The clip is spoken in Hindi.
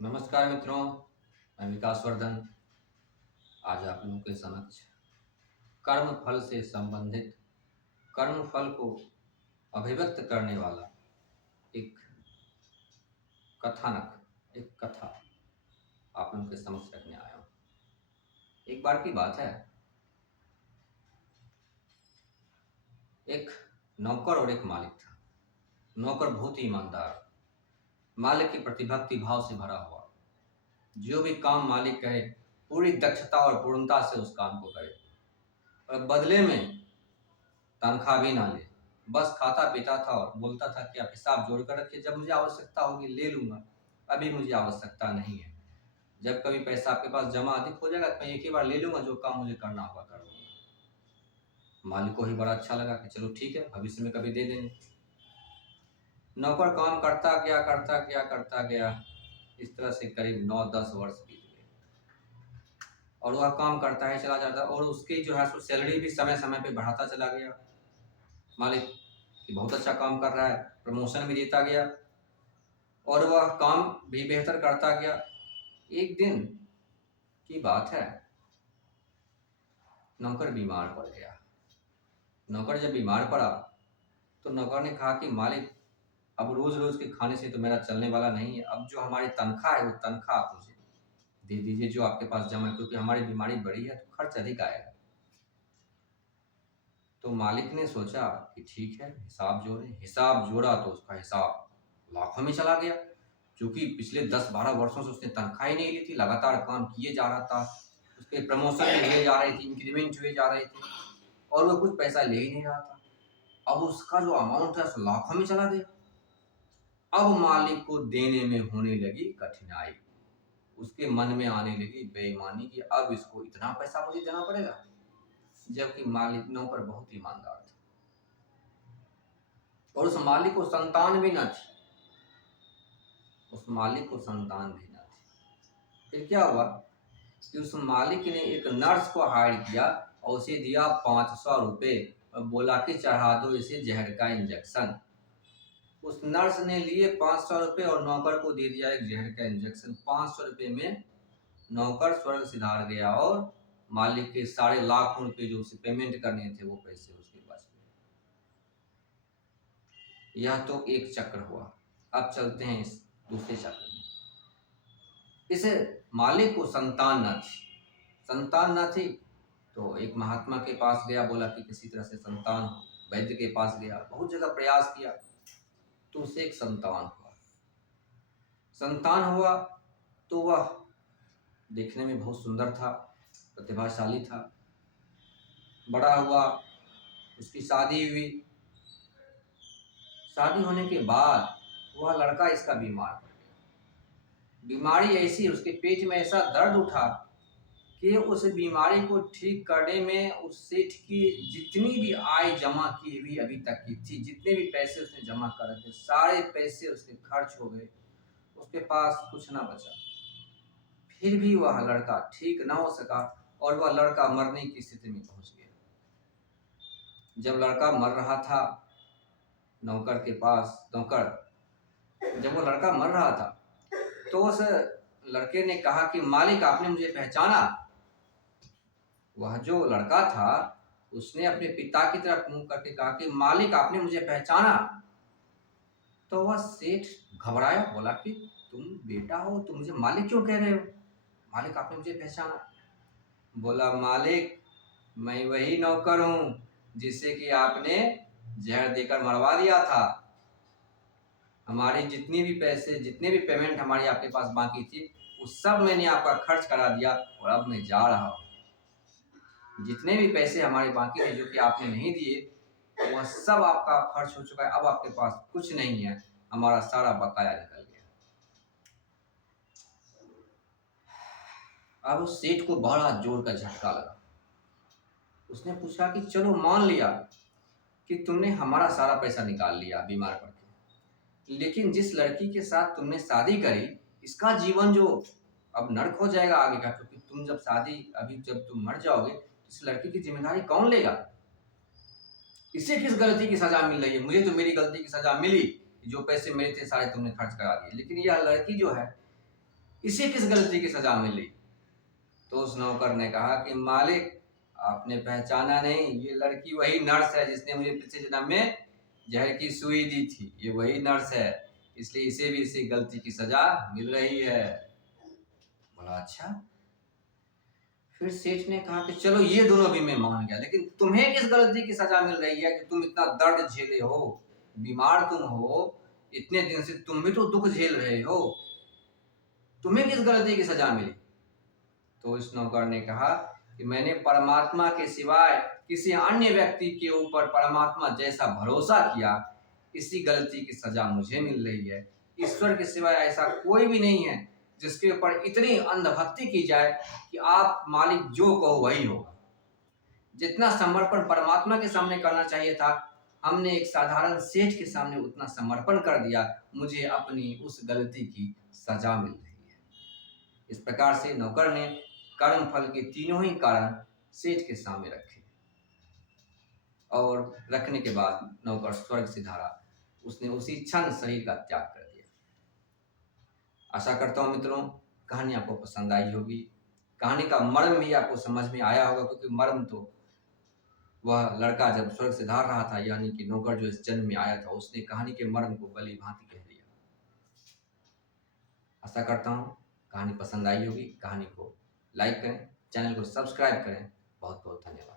नमस्कार मित्रों, मैं विकास वर्धन। आज आप लोगों के समक्ष कर्म फल से संबंधित कर्म फल को अभिव्यक्त करने वाला एक एक कथा आप लोगों के समक्ष रखने आया हूँ। एक बार की बात है, एक नौकर और एक मालिक था। नौकर बहुत ही ईमानदार, मालिक की प्रति भक्ति भाव से भरा हुआ। जो भी काम मालिक कहे पूरी दक्षता और पूर्णता से उस काम को करे और बदले में तनख्वाह भी ना ले। बस खाता पीता था और बोलता था कि आप हिसाब जोड़ कर रखिए, जब मुझे आवश्यकता होगी ले लूंगा, अभी मुझे आवश्यकता नहीं है। जब कभी पैसा आपके पास जमा अधिक हो जाएगा तो मैं एक ही बार ले लूंगा, जो काम मुझे करना होगा कर लूंगा। मालिक को ही बड़ा अच्छा लगा कि चलो ठीक है, भविष्य में कभी दे देंगे। नौकर काम करता गया। इस तरह से करीब 9-10 वर्ष बीत गए और वह काम करता है चला जाता और उसकी जो है सैलरी भी समय समय पे बढ़ाता चला गया। मालिक कि बहुत अच्छा काम कर रहा है, प्रमोशन भी देता गया और वह काम भी बेहतर करता गया। एक दिन की बात है, नौकर बीमार पड़ गया। नौकर जब बीमार पड़ा तो नौकर ने कहा कि मालिक, अब रोज रोज के खाने से तो मेरा चलने वाला नहीं है, अब जो हमारी तनख्वाह है वो तनख्वाह आप मुझे दे दीजिए जो आपके पास जमा है, क्योंकि हमारी बीमारी बड़ी है तो खर्च अधिक आएगा। तो मालिक ने सोचा कि ठीक है, हिसाब जोड़े। हिसाब जोड़ा तो उसका हिसाब लाखों में चला गया, क्योंकि पिछले 10-12 वर्षों से उसने तनख्वाह ही नहीं ली थी। लगातार काम किए जा रहा था, उसके प्रमोशन भी हुए जा रहे थे, इंक्रीमेंट हुए जा रहे थे और वो कुछ पैसा ले ही नहीं रहा था। अब उसका जो अमाउंट है उस लाखों में चला गया। अब मालिक को देने में होने लगी कठिनाई। उसके मन में आने लगी बेईमानी कि अब इसको इतना पैसा मुझे देना पड़ेगा, जबकि मालिक नौकर बहुत ईमानदार था और उस मालिक को संतान भी न थी। फिर क्या हुआ कि उस मालिक ने एक नर्स को हायर किया और उसे दिया 500 रुपये और बोला कि चढ़ा दो इसे जहर का इंजेक्शन। उस नर्स ने लिए 500 रुपये और नौकर को दे दिया एक जहर का इंजेक्शन। 500 रुपये में नौकर स्वर्ग सिधार गया और मालिक के 1,50,000 रुपये जो उसे पेमेंट करने थे वो पैसे उसके पास गए। यह तो एक चक्र हुआ। अब चलते हैं इस दूसरे चक्र में। इस मालिक को संतान न थी तो एक महात्मा के पास गया, बोला कि किसी तरह से संतान हो। वैद्य के पास गया, बहुत जगह प्रयास किया तो उसे एक संतान हुआ। तो वह देखने में बहुत सुंदर था, प्रतिभाशाली था। बड़ा हुआ, उसकी शादी हुई। शादी होने के बाद वह लड़का इसका बीमार पड़ गया। बीमारी ऐसी, उसके पेट में ऐसा दर्द उठा कि उस बीमारी को ठीक करने में उस सेठ की जितनी भी आय जमा की हुई अभी तक की थी, जितने भी पैसे उसने जमा कर रखे, सारे पैसे उसके खर्च हो गए। उसके पास कुछ ना बचा। फिर भी वह लड़का ठीक ना हो सका और वह लड़का मरने की स्थिति में पहुंच गया। जब लड़का मर रहा था नौकर के पास, जब वो लड़का मर रहा था तो उस लड़के ने कहा कि मालिक, आपने मुझे पहचाना? वह जो लड़का था उसने अपने पिता की तरफ मुंह करके कहा कि मालिक, आपने मुझे पहचाना? तो वह सेठ घबराया, बोला कि तुम बेटा हो, तुम मुझे मालिक क्यों कह रहे हो? मालिक, आपने मुझे पहचाना? बोला, मालिक, मैं वही नौकर हूं जिससे कि आपने जहर देकर मरवा दिया था। हमारी जितने भी पेमेंट हमारी आपके पास बाकी थी, उस सब मैंने आपका खर्च करा दिया और अब मैं जा रहा हूँ। जितने भी पैसे हमारे बाकी थे जो कि आपने नहीं दिए, वह सब आपका खर्च हो चुका है। अब आपके पास कुछ नहीं है, हमारा सारा बकाया निकल गया। अब उस सेठ को बड़ा जोर का झटका लगा। उसने पूछा कि चलो मान लिया कि तुमने हमारा सारा पैसा निकाल लिया बीमार पड़के, लेकिन जिस लड़की के साथ तुमने शादी करी, इसका जीवन जो अब नर्क हो जाएगा आगे का, क्योंकि तुम जब तुम मर जाओगे तो इस लड़की की जिम्मेदारी कौन लेगा? इसे किस गलती की सजा मिल रही है? मुझे तो मेरी गलती की सजा मिली, जो पैसे मेरे थे सारे तुमने खर्च करा दिए, लेकिन यह लड़की जो है इसे किस गलती की सजा मिली? तो उस नौकर ने कहा कि मालिक, आपने पहचाना नहीं, ये लड़की वही नर्स है जिसने मुझे पिछले जन्म में जहर की सुई दी थी। ये वही नर्स है, इसलिए इसे भी इसी गलती की सजा मिल रही है। बोला अच्छा। फिर सेठ ने कहा कि चलो ये दोनों भी मैं मान गया, लेकिन तुम्हें किस गलती की सजा मिल रही है कि तुम इतना दर्द झेले हो? बीमार तुम हो, इतने दिन से तुम भी तो दुख झेल रहे हो, तुम्हें किस गलती की सजा मिली? तो इस नौकर ने कहा कि मैंने परमात्मा के सिवाय किसी अन्य व्यक्ति के ऊपर परमात्मा जैसा भरोसा किया, इसी गलती की सजा मुझे मिल रही है। ईश्वर के सिवाय ऐसा कोई भी नहीं है जिसके ऊपर इतनी अंधभक्ति की जाए कि आप मालिक जो कहो वही होगा। जितना समर्पण परमात्मा के सामने करना चाहिए था, हमने एक साधारण सेठ के सामने उतना समर्पण कर दिया, मुझे अपनी उस गलती की सजा मिल रही है। इस प्रकार से नौकर ने कर्म फल के तीनों ही कारण सेठ के सामने रखे, और रखने के बाद नौकर स्वर्ग सिधारा। उसने उसी क्षण शरीर का त्याग कर दिया। आशा करता हूँ मित्रों, कहानी आपको पसंद आई होगी। कहानी का मर्म भी आपको समझ में आया होगा, क्योंकि मर्म तो वह लड़का जब स्वर्ग सिधार रहा था, यानी कि नौकर जो इस जन्म में आया था, उसने कहानी के मर्म को भली भांति कह दिया। आशा करता हूँ कहानी पसंद आई होगी। कहानी को लाइक करें, चैनल को सब्सक्राइब करें। बहुत बहुत धन्यवाद।